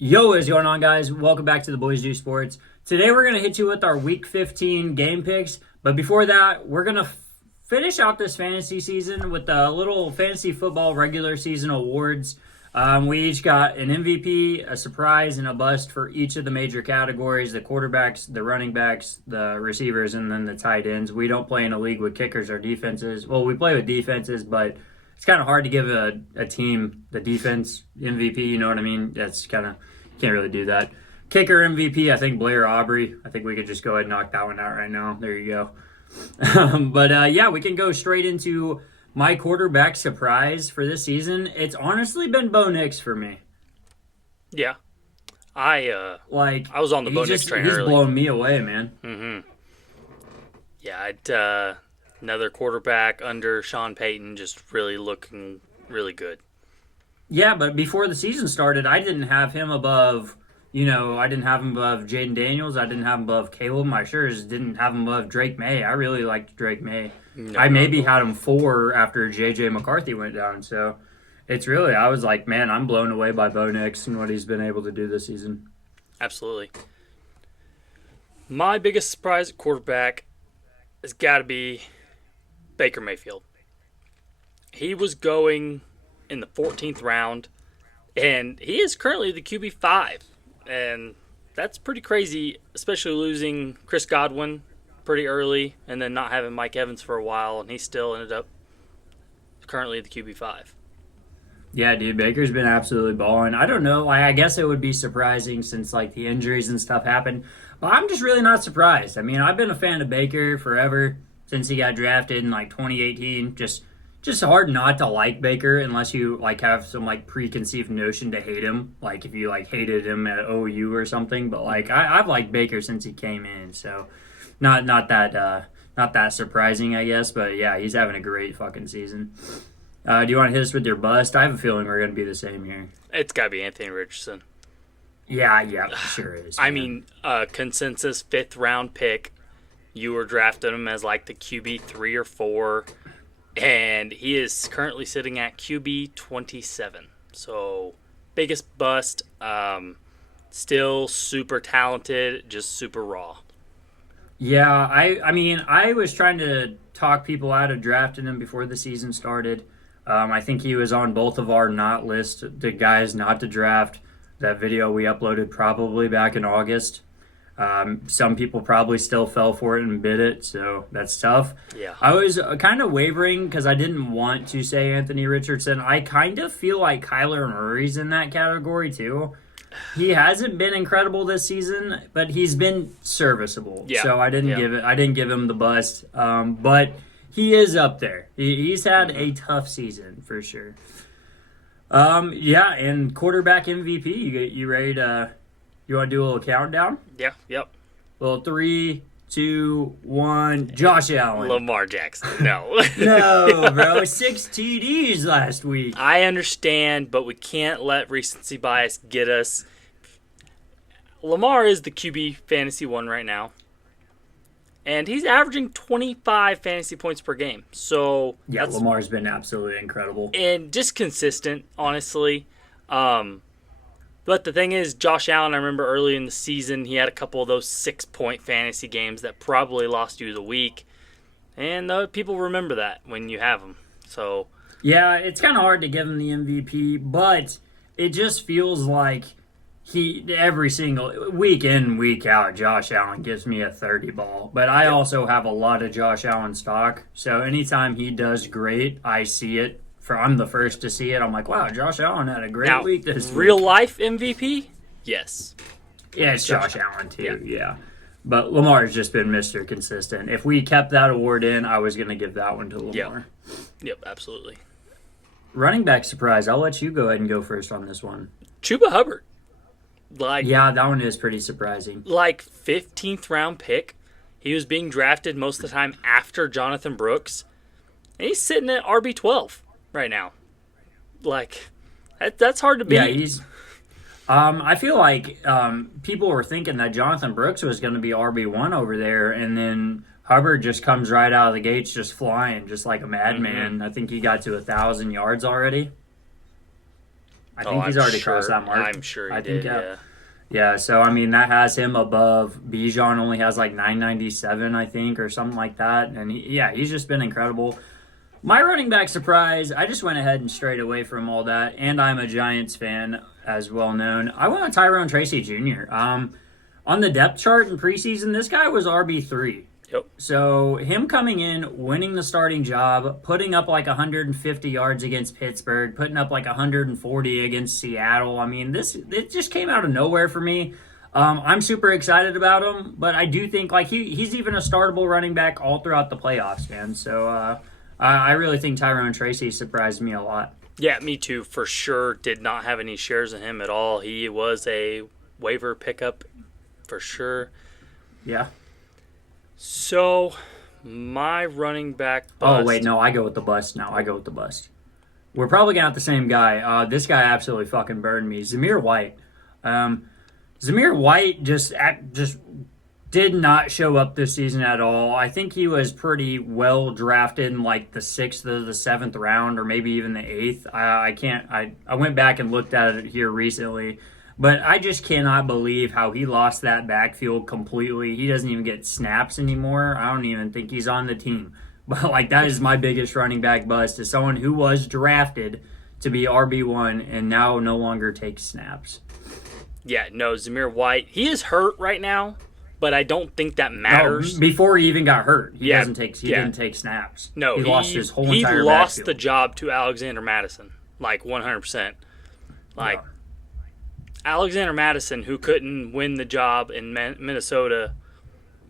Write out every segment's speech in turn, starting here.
Yo, what is going on, guys? Welcome back to the Boys Do Sports. Today we're going to hit you with our Week 15 game picks. But before that, we're going to finish out this fantasy season with a little fantasy football regular season awards. We each got an MVP, a surprise, and a bust for each of the major categories: the quarterbacks, the running backs, the receivers, and then the tight ends. We don't play in a league with kickers or defenses. Well, we play with defenses, but it's kind of hard to give a team the defense MVP, you know what I mean? That's kind of, can't really do that. Kicker MVP, I think Blair Aubrey. I think we could just go ahead and knock that one out right now. There you go. Yeah, we can go straight into my quarterback surprise for this season. It's honestly been Bo Nix for me. Yeah. I was on the Bo Nix train he's early. He's blowing me away, man. Mm-hmm. Yeah, another quarterback under Sean Payton, just really looking really good. Yeah, but before the season started, I didn't have him above, I didn't have him above Jaden Daniels. I didn't have him above Caleb. I sure as didn't have him above Drake May. I really liked Drake May. I maybe had him 4 after J.J. McCarthy went down. So it's really, I was like, man, I'm blown away by Bo Nix and what he's been able to do this season. Absolutely. My biggest surprise at quarterback has got to be Baker Mayfield. He was going in the 14th round, and he is currently the QB5. And that's pretty crazy, especially losing Chris Godwin pretty early and then not having Mike Evans for a while, and he still ended up currently the QB5. Yeah, dude, Baker's been absolutely balling. I don't know. I guess it would be surprising since, the injuries and stuff happened. But I'm just really not surprised. I mean, I've been a fan of Baker forever since he got drafted in, 2018. Just hard not to like Baker unless you, have some, preconceived notion to hate him. If you, hated him at OU or something. But, I've liked Baker since he came in. So, not that surprising, I guess. But, yeah, he's having a great fucking season. Do you want to hit us with your bust? I have a feeling we're going to be the same here. It's got to be Anthony Richardson. Yeah, sure is. I mean, consensus 5th round pick. You were drafting him as the QB 3 or 4, and he is currently sitting at QB 27. So, biggest bust. Still super talented, just super raw. Yeah, I mean, I was trying to talk people out of drafting him before the season started. I think he was on both of our not list, the guys not to draft. That video we uploaded probably back in August. Some people probably still fell for it and bid it, so that's tough. Yeah. I was kind of wavering because I didn't want to say Anthony Richardson. I kind of feel like Kyler Murray's in that category too. He hasn't been incredible this season, but he's been serviceable. Yeah. So I didn't give him the bust. But he is up there. He's had a tough season for sure. Yeah, and quarterback MVP. You ready to? You want to do a little countdown? Yeah. Yep. Well, 3, 2, 1. Josh Allen. Lamar Jackson. No. No, bro. 6 TDs last week. I understand, but we can't let recency bias get us. Lamar is the QB fantasy one right now. And he's averaging 25 fantasy points per game. So yeah, Lamar's been absolutely incredible. And just consistent, honestly. But the thing is, Josh Allen, I remember early in the season, he had a couple of those 6-point fantasy games that probably lost you the week. And people remember that when you have them. So yeah, it's kind of hard to give him the MVP, but it just feels like every single week in, week out, Josh Allen gives me a 30 ball. But I also have a lot of Josh Allen stock. So anytime he does great, I see it. I'm the first to see it. I'm like, wow, Josh Allen had a great week this week. Real life MVP? Yes. Yeah, it's Josh Allen too, yeah. But Lamar's just been Mr. Consistent. If we kept that award in, I was going to give that one to Lamar. Yep, absolutely. Running back surprise. I'll let you go ahead and go first on this one. Chuba Hubbard. Yeah, that one is pretty surprising. 15th round pick. He was being drafted most of the time after Jonathan Brooks. And he's sitting at RB12 right now. That's hard to beat. Yeah, he's... I feel like people were thinking that Jonathan Brooks was going to be RB1 over there, and then Hubbard just comes right out of the gates just flying, just like a madman. I think he got to 1,000 yards already. I think he's already crossed that mark. I'm sure he did, yeah. Yeah, so I mean that has him above. Bijan only has like 997, I think, or something like that. And he's just been incredible. My running back surprise, I just went ahead and strayed away from all that, and I'm a Giants fan, as well known. I went with Tyrone Tracy Jr. On the depth chart in preseason, this guy was RB3. Yep. So him coming in, winning the starting job, putting up like 150 yards against Pittsburgh, putting up like 140 against Seattle. I mean, it just came out of nowhere for me. I'm super excited about him, but I do think like he's even a startable running back all throughout the playoffs, man. So I really think Tyrone Tracy surprised me a lot. Yeah, me too, for sure. Did not have any shares in him at all. He was a waiver pickup for sure. Yeah. So, my running back bust. Oh, wait, no, I go with the bust now. We're probably going to have the same guy. This guy absolutely fucking burned me. Zamir White. Zamir White just did not show up this season at all. I think he was pretty well drafted in like the 6th or the 7th round, or maybe even the 8th. I went back and looked at it here recently, but I just cannot believe how he lost that backfield completely. He doesn't even get snaps anymore. I don't even think he's on the team. But like that is my biggest running back bust, is someone who was drafted to be RB1 and now no longer takes snaps. Yeah, no, Zamir White, he is hurt right now. But I don't think that matters. No, before he even got hurt, he didn't take snaps. No, he lost his whole he entire lost backfield. the job to Alexander Madison, like 100%. Like Alexander Madison, who couldn't win the job in Minnesota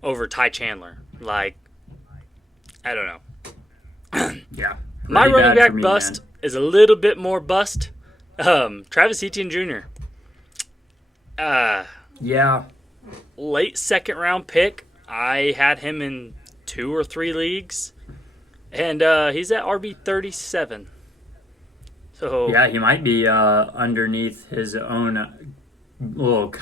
over Ty Chandler. Like, I don't know. Yeah, my running back bust is a little bit more bust. Travis Etienne Jr. Yeah. Late 2nd round pick. I had him in 2 or 3 leagues, and he's at RB 37. So yeah, he might be underneath his own little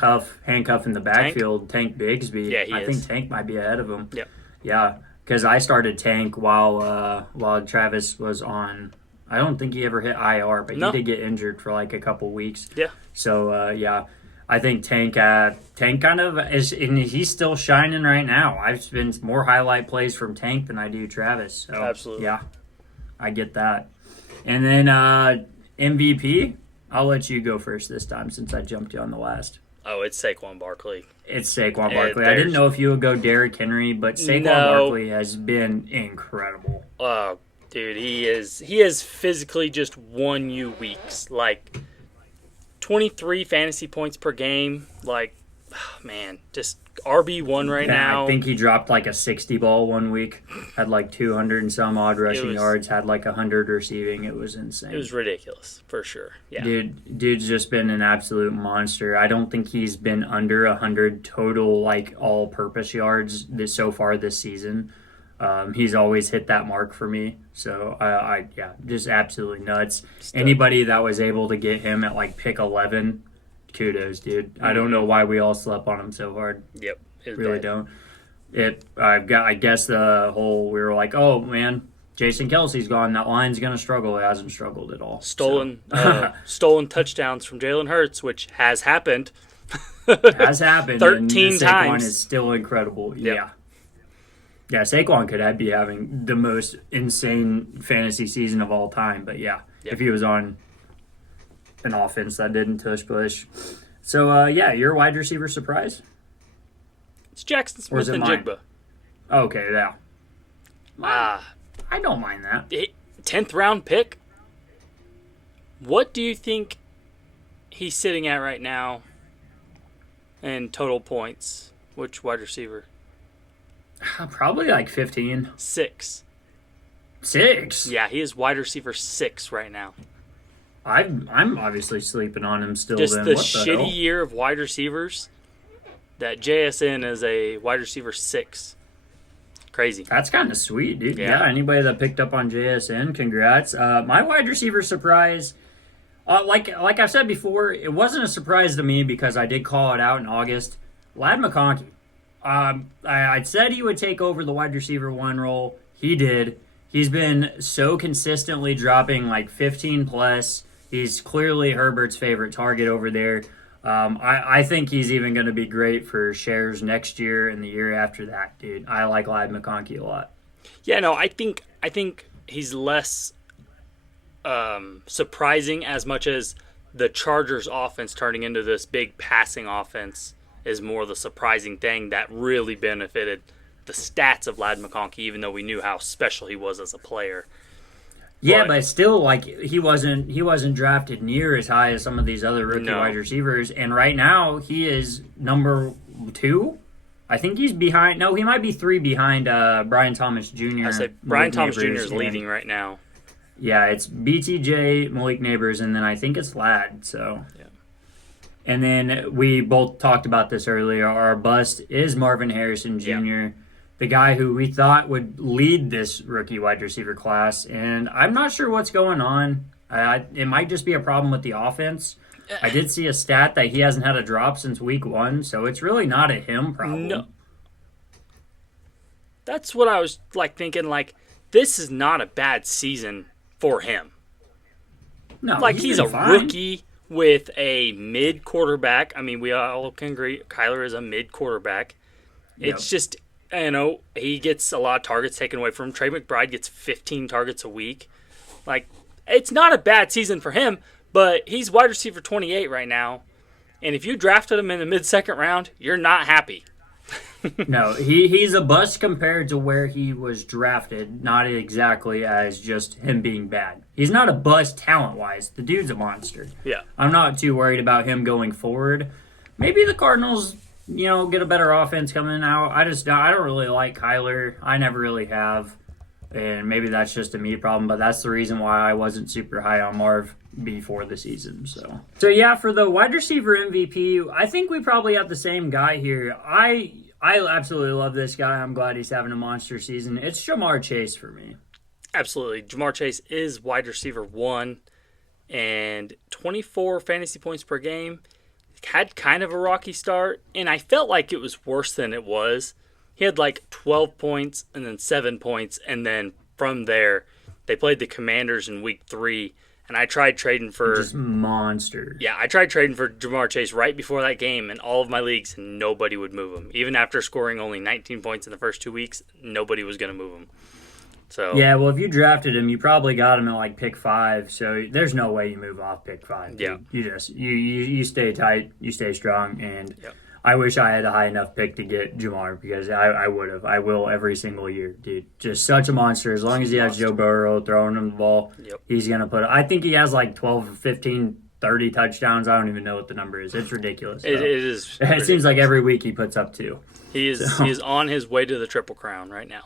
handcuff in the backfield. Tank Bigsby. Yeah, I think Tank might be ahead of him. Yep. Yeah, because I started Tank while Travis was on. I don't think he ever hit IR, but he did get injured for like a couple weeks. Yeah. So I think Tank kind of is, and he's still shining right now. I've been more highlight plays from Tank than I do Travis. So, absolutely. Yeah, I get that. And then MVP, I'll let you go first this time since I jumped you on the last. Oh, it's Saquon Barkley. It's Saquon Barkley. I didn't know if you would go Derrick Henry, but Saquon Barkley has been incredible. Oh, dude, he is physically just won you weeks. Like 23 fantasy points per game. Like, oh, man, just RB1 right now. I think he dropped like a 60 ball one week. Had like 200 and some odd rushing yards. Had like 100 receiving. It was insane. It was ridiculous, for sure. Yeah. Dude's just been an absolute monster. I don't think he's been under 100 total like all-purpose yards so far this season. He's always hit that mark for me. So, just absolutely nuts. Anybody that was able to get him at, like, pick 11, kudos, dude. Mm-hmm. I don't know why we all slept on him so hard. Yep. Really don't. I guess we were like, oh, man, Jason Kelsey's gone. That line's going to struggle. It hasn't struggled at all. Stolen touchdowns from Jalen Hurts, which has happened. Has happened. 13 and times. Saquon is still incredible. Yep. Yeah. Yeah, Saquon could be having the most insane fantasy season of all time. But, if he was on an offense that didn't tush-push. So, your wide receiver surprise? It's Jackson Smith and Jigba. Okay, yeah. I don't mind that. 10th round pick? What do you think he's sitting at right now in total points? Which wide receiver? Probably like 15. 6. 6? Yeah, he is wide receiver 6 right now. I'm obviously sleeping on him still. Just then. the What shitty hell? year of wide receivers that JSN is a wide receiver 6. Crazy. That's kind of sweet, dude. Yeah. Anybody that picked up on JSN, congrats. My wide receiver surprise, like I've said before, it wasn't a surprise to me because I did call it out in August. Ladd McConkey. I said he would take over the wide receiver 1 role. He did. He's been so consistently dropping like 15 plus, He's clearly Herbert's favorite target over there. I think he's even going to be great for shares next year and the year after that, dude. I like Ladd McConkey a lot. Yeah, no, I think he's less surprising as much as the Chargers offense turning into this big passing offense is more the surprising thing that really benefited the stats of Ladd McConkey, even though we knew how special he was as a player. Yeah, but still, like he wasn't drafted near as high as some of these other rookie wide receivers, and right now he is number 2. I think he's behind. No, he might be 3 behind Brian Thomas Jr. I say Brian Thomas Jr. is leading right now. Yeah, it's BTJ, Malik Neighbors, and then I think it's Ladd. So, yeah. And then we both talked about this earlier. Our bust is Marvin Harrison Jr. Yeah. The guy who we thought would lead this rookie wide receiver class, and I'm not sure what's going on. It might just be a problem with the offense. I did see a stat that he hasn't had a drop since week 1, so it's really not a him problem. No. That's what I was thinking. This is not a bad season for him. No, he's a rookie with a mid quarterback. I mean, we all can agree Kyler is a mid quarterback. It's just. He gets a lot of targets taken away from him. Trey McBride gets 15 targets a week. It's not a bad season for him, but he's wide receiver 28 right now. And if you drafted him in the mid-second round, you're not happy. No, he's a bust compared to where he was drafted, not exactly as just him being bad. He's not a bust talent-wise. The dude's a monster. Yeah. I'm not too worried about him going forward. Maybe the Cardinals get a better offense coming out. I don't really like Kyler. I never really have. And maybe that's just a me problem, but that's the reason why I wasn't super high on Marv before the season. So yeah, for the wide receiver MVP, I think we probably have the same guy here. I absolutely love this guy. I'm glad he's having a monster season. It's Ja'Marr Chase for me. Absolutely. Ja'Marr Chase is wide receiver 1 and 24 fantasy points per game. Had kind of a rocky start, and I felt like it was worse than it was. He had 12 points and then 7 points, and then from there, they played the Commanders in week 3, and I tried trading for... Just monster. Yeah, I tried trading for Ja'Marr Chase right before that game in all of my leagues, and nobody would move him. Even after scoring only 19 points in the first 2 weeks, nobody was going to move him. So yeah, well, if you drafted him, you probably got him at pick 5. So there's no way you move off pick 5. Yeah, you stay tight, you stay strong, and yep. I wish I had a high enough pick to get Ja'Marr because I would have. I will every single year, dude. Just such a monster. As long as he has Joe Burrow throwing him the ball, yep. He's gonna put. I think he has 12, 15, 30 touchdowns. I don't even know what the number is. It's ridiculous. It is. It ridiculous. Seems like every week he puts up 2. He is on his way to the Triple Crown right now.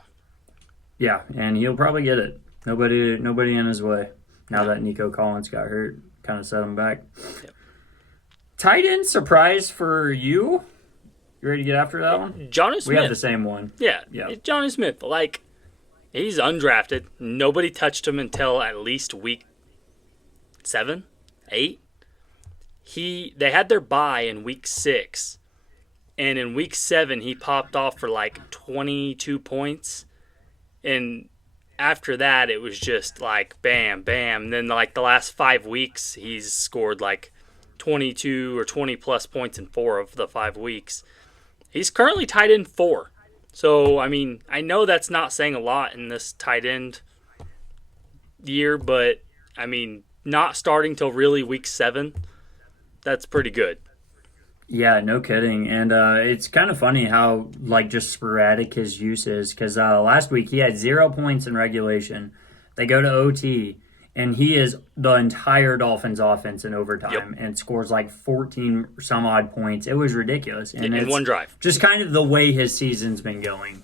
Yeah, and he'll probably get it. Nobody in his way. Now that Nico Collins got hurt, kind of set him back. Yep. Tight end surprise for you? You ready to get after that one? Jonnu Smith. We have the same one. Yeah. Jonnu Smith. He's undrafted. Nobody touched him until at least week 7, 8. They had their bye in week 6. And in week 7, he popped off for 22 points. And after that, it was just bam, bam. And then the last 5 weeks, he's scored 22 or 20 plus points in 4 of the 5 weeks. He's currently tight end 4. So, I mean, I know that's not saying a lot in this tight end year, but, I mean, not starting till really week 7, that's pretty good. Yeah, no kidding. And it's kind of funny how, just sporadic his use is. Because last week he had 0 points in regulation. They go to OT, and he is the entire Dolphins offense in overtime and scores 14 some odd points. It was ridiculous. And in one drive. Just kind of the way his season's been going.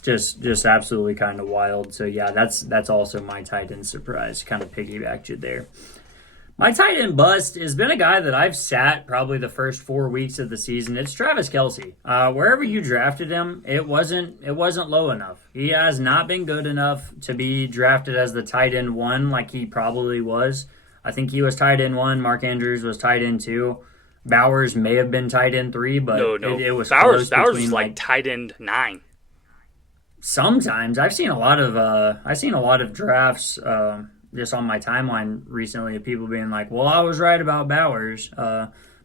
Just absolutely kind of wild. So, yeah, that's also my tight end surprise. Kind of piggybacked you there. My tight end bust has been a guy that I've sat probably the first 4 weeks of the season. It's Travis Kelce. Wherever you drafted him, it wasn't low enough. He has not been good enough to be drafted as the tight end 1 like he probably was. I think he was tight end 1. Mark Andrews was tight end 2. Bowers may have been tight end 3, but it was Bowers close was tight end 9. Sometimes I've seen a lot of drafts just on my timeline recently of people being like, "Well, I was right about Bowers."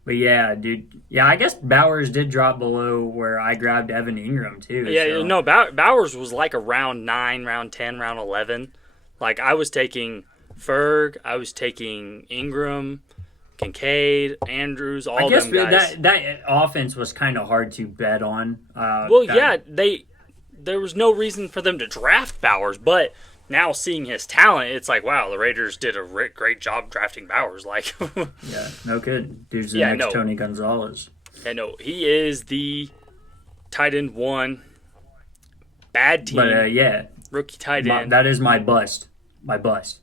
But yeah, dude. Yeah, I guess Bowers did drop below where I grabbed Evan Ingram too. Yeah, so. no, Bowers was like a round 9, round 10, round 11. Like, I was taking Ferg, I was taking Ingram, Kincaid, Andrews, all I guess them guys. that offense was kind of hard to bet on. Well, yeah, there was no reason for them to draft Bowers, but now seeing his talent, it's like, wow, the Raiders did a great job drafting Bowers. Like, Yeah, no good. Dude's the Yeah, next no. Tony Gonzalez. and no, he is the tight end 1, bad team, But yeah, rookie tight end. that is my bust. My bust.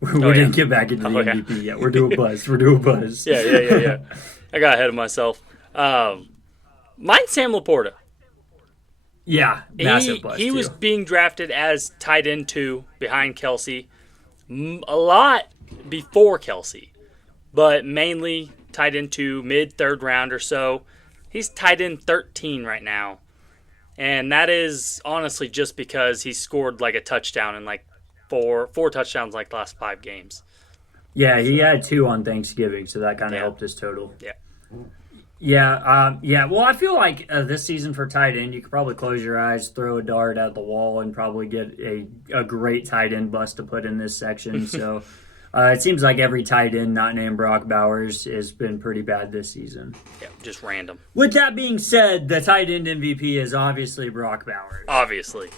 We yeah. didn't get back into the Oh, yeah. MVP yet. We're doing bust. We're doing bust. Yeah. I got ahead of myself. Mine's Sam Laporta. Yeah, massive bust. He too. was being drafted as tight end 2 behind Kelsey, a lot before Kelsey, but mainly tight end 2, mid 3rd round or so. He's tight end 13 right now, and that is honestly just because he scored like a touchdown in like four touchdowns like the last 5 games. Yeah, he had 2 on Thanksgiving, so that kind of Yeah. helped his total. Yeah. Yeah. Well, I feel like this season for tight end, you could probably close your eyes, throw a dart at the wall, and probably get a great tight end bust to put in this section. So it seems like every tight end not named Brock Bowers has been pretty bad this season. Yeah, just random. With that being said, the tight end MVP is obviously Brock Bowers. Obviously.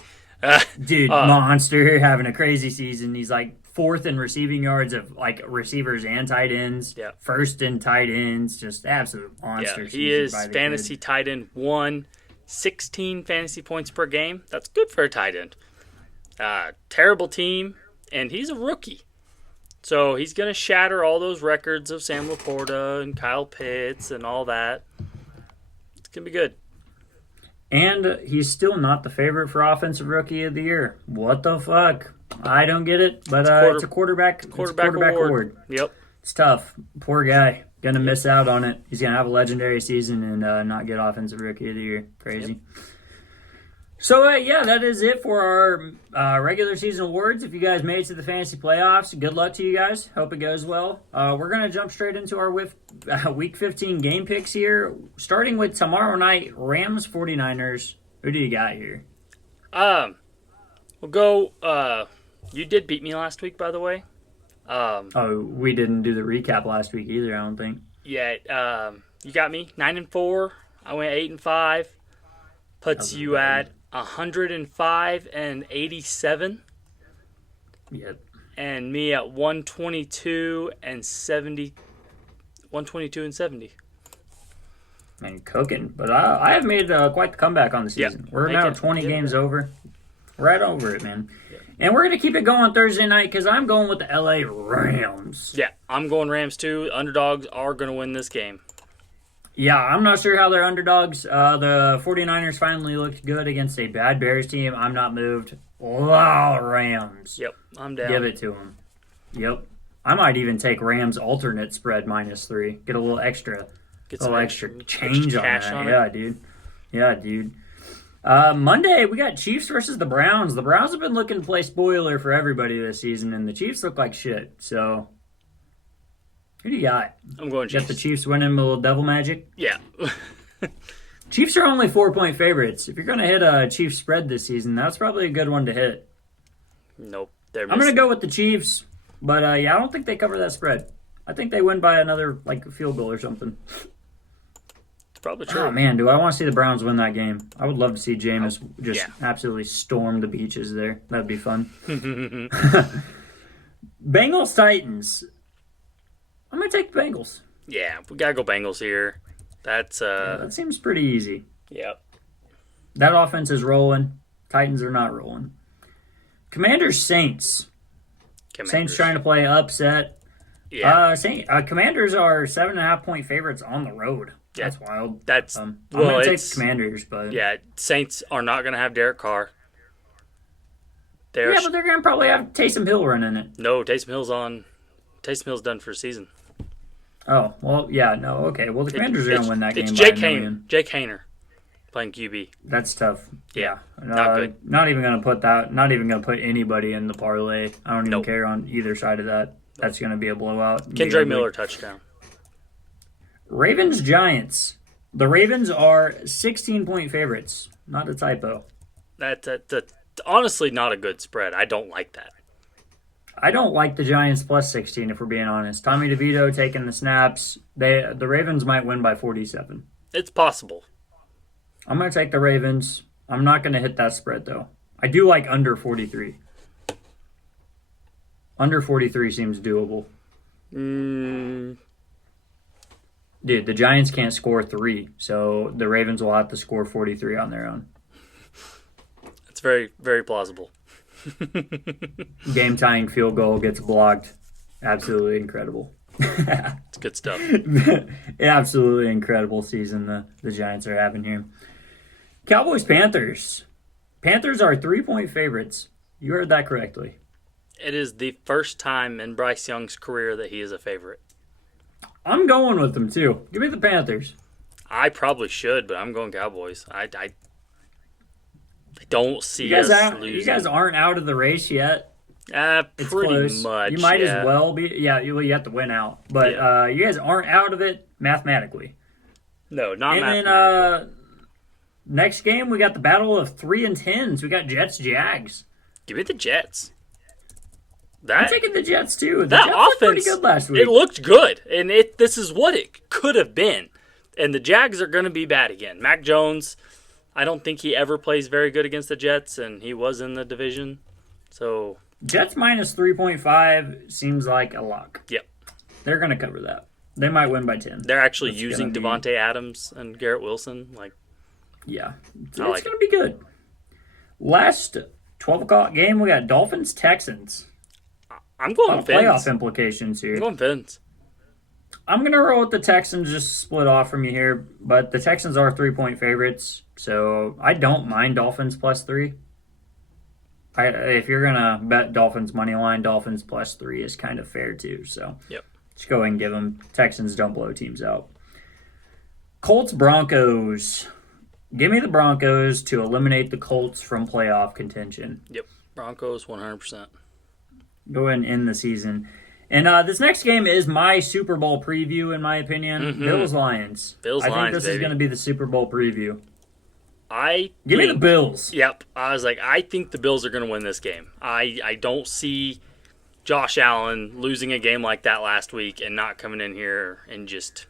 Dude, monster, having a crazy season. He's like 4th in receiving yards of like receivers and tight ends. Yeah. 1st in tight ends. Just absolute monster. Yeah, he season is by the fantasy kid. tight end 1, 16 fantasy points per game. That's good for a tight end. Terrible team, and he's a rookie. So he's going to shatter all those records of Sam Laporta and Kyle Pitts and all that. It's going to be good. And he's still not the favorite for Offensive Rookie of the Year. What the fuck? I don't get it, but it's a quarterback award. Yep. It's tough. Poor guy. Gonna miss out on it. He's gonna have a legendary season and not get Offensive Rookie of the Year. Crazy. So, yeah, that is it for our regular season awards. If you guys made it to the fantasy playoffs, good luck to you guys. Hope it goes well. We're going to jump straight into our Week 15 game picks here, starting with tomorrow night, Rams 49ers. Who do you got here? We'll go. You did beat me last week, by the way. We didn't do the recap last week either, I don't think. Yeah. You got me 9-4. I went 8-5. Puts you at 105 and 87. Yep. And me at 122 and 70. 122 and 70. Man, cooking. But I have made quite the comeback on the season. We're now 20 games over. Right over it, man. Yeah. And we're going to keep it going Thursday night because I'm going with the LA Rams. Yeah, I'm going Rams too. Underdogs are going to win this game. Yeah, I'm not sure how they're underdogs. The 49ers finally looked good against a bad Bears team. I'm not moved. Wow, Rams. Yep, I'm down. Give it to them. Yep. I might even take Rams alternate spread -3. Get a little extra. Get a little extra change on that. On yeah, dude. Yeah, dude. Monday, we got Chiefs versus the Browns. The Browns have been looking to play spoiler for everybody this season, and the Chiefs look like shit. So, who do you got? I'm going Chiefs. Got the Chiefs winning a little devil magic? Yeah. Chiefs are only 4-point favorites. If you're going to hit a Chiefs spread this season, that's probably a good one to hit. Nope. I'm going to go with the Chiefs, but yeah, I don't think they cover that spread. I think they win by another field goal or something. It's probably true. Oh, man, do I want to see the Browns win that game? I would love to see Jameis just absolutely storm the beaches there. That would be fun. Bengals-Titans. I'm going to take the Bengals. Yeah, we got to go Bengals here. That's that seems pretty easy. Yep. That offense is rolling. Titans are not rolling. Commanders-Saints. Saints trying to play upset. Yeah. Commanders are 7.5-point favorites on the road. Yeah. That's wild. That's I'm going to take the Commanders, but yeah, Saints are not going to have Derek Carr. But they're going to probably have Taysom Hill running it. No, Taysom Hill's done for a season. Oh, well, yeah, no, okay. Well, the Commanders are going to win that game. It's Jake Hayner. playing QB. That's tough. Yeah, not good. Not even going to put that. Not even going to put anybody in the parlay. I don't even Nope. care on either side of that. That's going to be a blowout. Kendra Miller touchdown. Ravens Giants. The Ravens are 16-point favorites. Not a typo. That's honestly not a good spread. I don't like that. I don't like the Giants plus 16, if we're being honest. Tommy DeVito taking the snaps. The Ravens might win by 47. It's possible. I'm going to take the Ravens. I'm not going to hit that spread, though. I do like under 43. Under 43 seems doable. Dude, the Giants can't score 3, so the Ravens will have to score 43 on their own. It's very, very plausible. Game-tying field goal gets blocked. Absolutely incredible. It's good stuff. Absolutely incredible season the Giants are having here. Cowboys-Panthers. Panthers are 3-point favorites. You heard that correctly. It is the first time in Bryce Young's career that he is a favorite. I'm going with them, too. Give me the Panthers. I probably should, but I'm going Cowboys. I don't see You guys, us losing. you guys aren't out of the race yet. It's Pretty close. much. You might yeah. as well be. Yeah, you have to win out. But Yeah. you guys aren't out of it mathematically. No, not And mathematically. then next game, we got the battle of 3 and 10s. We got Jets-Jags. Give me the Jets. I'm taking the Jets, too. The That Jets looked offense, pretty good last week. it looked good, and this is what it could have been. And the Jags are going to be bad again. Mac Jones, I don't think he ever plays very good against the Jets, and he was in the division. So, Jets minus 3.5 seems like a lock. yep. They're going to cover that. They might win by 10. They're actually That's using gonna be- Devontae Adams and Garrett Wilson. Yeah. It's I going like to be good. Last 12 o'clock game, we got Dolphins-Texans. I'm A going lot of playoff Fins. implications here. I'm going Fins. I'm going to roll with the Texans, just split off from you here. But the Texans are 3-point favorites, so I don't mind Dolphins plus 3. If you're going to bet Dolphins money line, Dolphins plus 3 is kind of fair too. So Yep. just go ahead and give them. Texans don't blow teams out. Colts-Broncos. Give me the Broncos to eliminate the Colts from playoff contention. Yep. Broncos, 100%. Go ahead and end the season. And this next game is my Super Bowl preview, in my opinion. Mm-hmm. Bills-Lions. I think Lions, this is baby. going to be the Super Bowl preview. Give me the Bills. Yep. I was like, I think the Bills are going to win this game. I don't see Josh Allen losing a game like that last week and not coming in here and just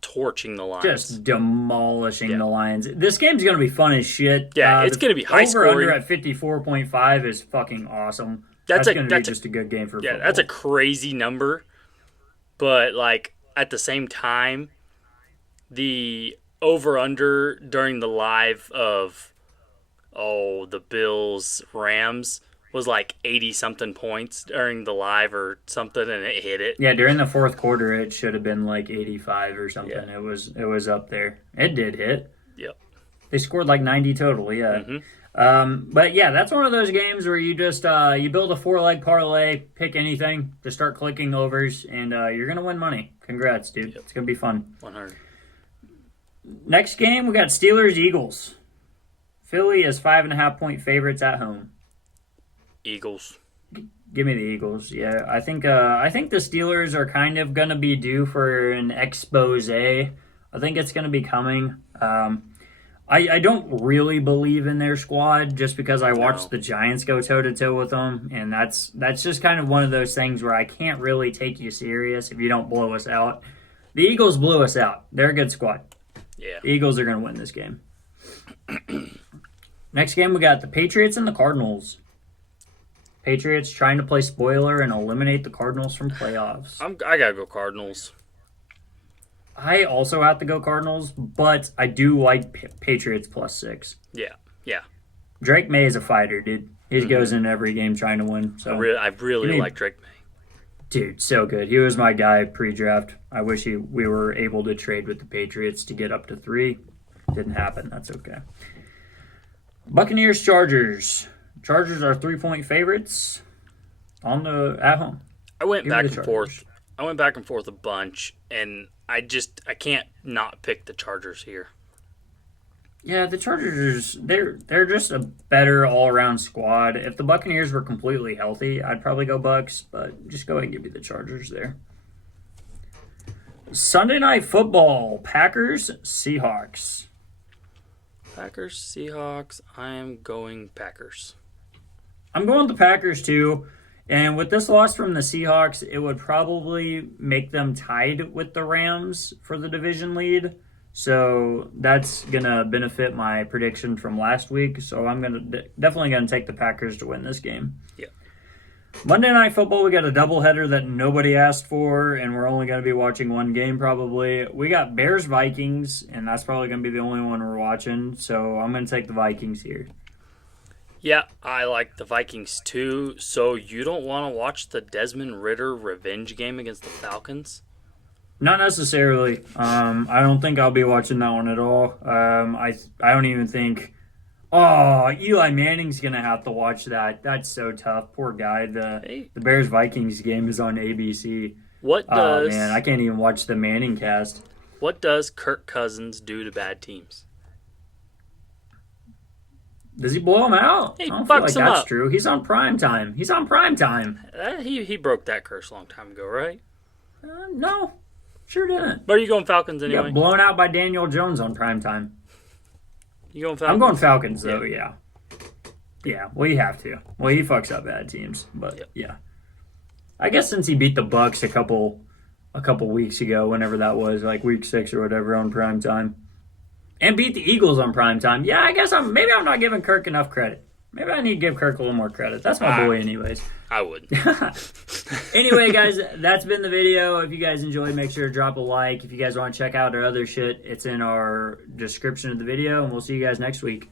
torching the Lions. Just demolishing the Lions. This game's going to be fun as shit. Yeah, it's going to be high over-under scoring. at 54.5 is fucking awesome. That's going to be just a good game for football. that's a crazy number. But, at the same time, the over-under during the live of, the Bills-Rams was 80-something points during the live or something, and it hit it. Yeah, during the fourth quarter, it should have been 85 or something. Yeah. It was up there. It did hit. Yep. They scored 90 total, yeah. But yeah, that's one of those games where you just you build a 4-leg parlay, pick anything, just start clicking overs, and you're gonna win money. Congrats, dude! It's gonna be fun. 100. Next game, we got Steelers-Eagles. Philly is 5.5-point favorites at home. Eagles. Give me the Eagles. Yeah, I think the Steelers are kind of gonna be due for an expose. I think it's gonna be coming. I don't really believe in their squad just because I watched the Giants go toe-to-toe with them, and that's just kind of one of those things where I can't really take you serious if you don't blow us out. The Eagles blew us out. They're a good squad. Yeah. The Eagles are going to win this game. Next game, we got the Patriots and the Cardinals. Patriots trying to play spoiler and eliminate the Cardinals from playoffs. I got to go Cardinals. I also have to go Cardinals, but I do like Patriots plus 6. Yeah. Yeah. Drake May is a fighter, dude. He goes in every game trying to win. So, I really like Drake May. dude, so good. He was my guy pre-draft. I wish we were able to trade with the Patriots to get up to 3. Didn't happen. That's okay. Buccaneers, Chargers. Chargers are 3-point favorites at home. I went Give me back the and Chargers. forth. I went back and forth a bunch, and I can't not pick the Chargers here. Yeah, the Chargers, they're just a better all-around squad. If the Buccaneers were completely healthy, I'd probably go Bucks, but just go ahead and give me the Chargers there. Sunday Night Football, Packers, Seahawks. Packers, Seahawks. I am going Packers. I'm going with the Packers too. And with this loss from the Seahawks, it would probably make them tied with the Rams for the division lead. So that's going to benefit my prediction from last week. So I'm definitely going to take the Packers to win this game. Yeah. Monday Night Football, we got a doubleheader that nobody asked for, and we're only going to be watching one game probably. We got Bears-Vikings, and that's probably going to be the only one we're watching. So I'm going to take the Vikings here. Yeah, I like the Vikings too. So you don't want to watch the Desmond Ridder revenge game against the Falcons? Not necessarily. I don't think I'll be watching that one at all. I don't even think. Oh, Eli Manning's gonna have to watch that. That's so tough. Poor guy. The Bears Vikings game is on ABC. What does? Oh man, I can't even watch the Manning cast. What does Kirk Cousins do to bad teams? Does he blow him out? He I don't feel fucks like him that's up. true. He's on prime time. He broke that curse a long time ago, right? No, sure didn't. But are you going Falcons He anyway? got blown out by Daniel Jones on prime time. You going Falcons? I'm going Falcons though. Yeah. Yeah. Well, you have to. Well, he fucks up bad teams, but yeah. I guess since he beat the Bucks a couple weeks ago, whenever that was, like week 6 or whatever, on prime time, and beat the Eagles on prime time. Yeah, I guess I'm not giving Kirk enough credit. Maybe I need to give Kirk a little more credit. That's my boy, anyways. I would. Anyway, guys, that's been the video. If you guys enjoyed, make sure to drop a like. If you guys want to check out our other shit, it's in our description of the video, and we'll see you guys next week.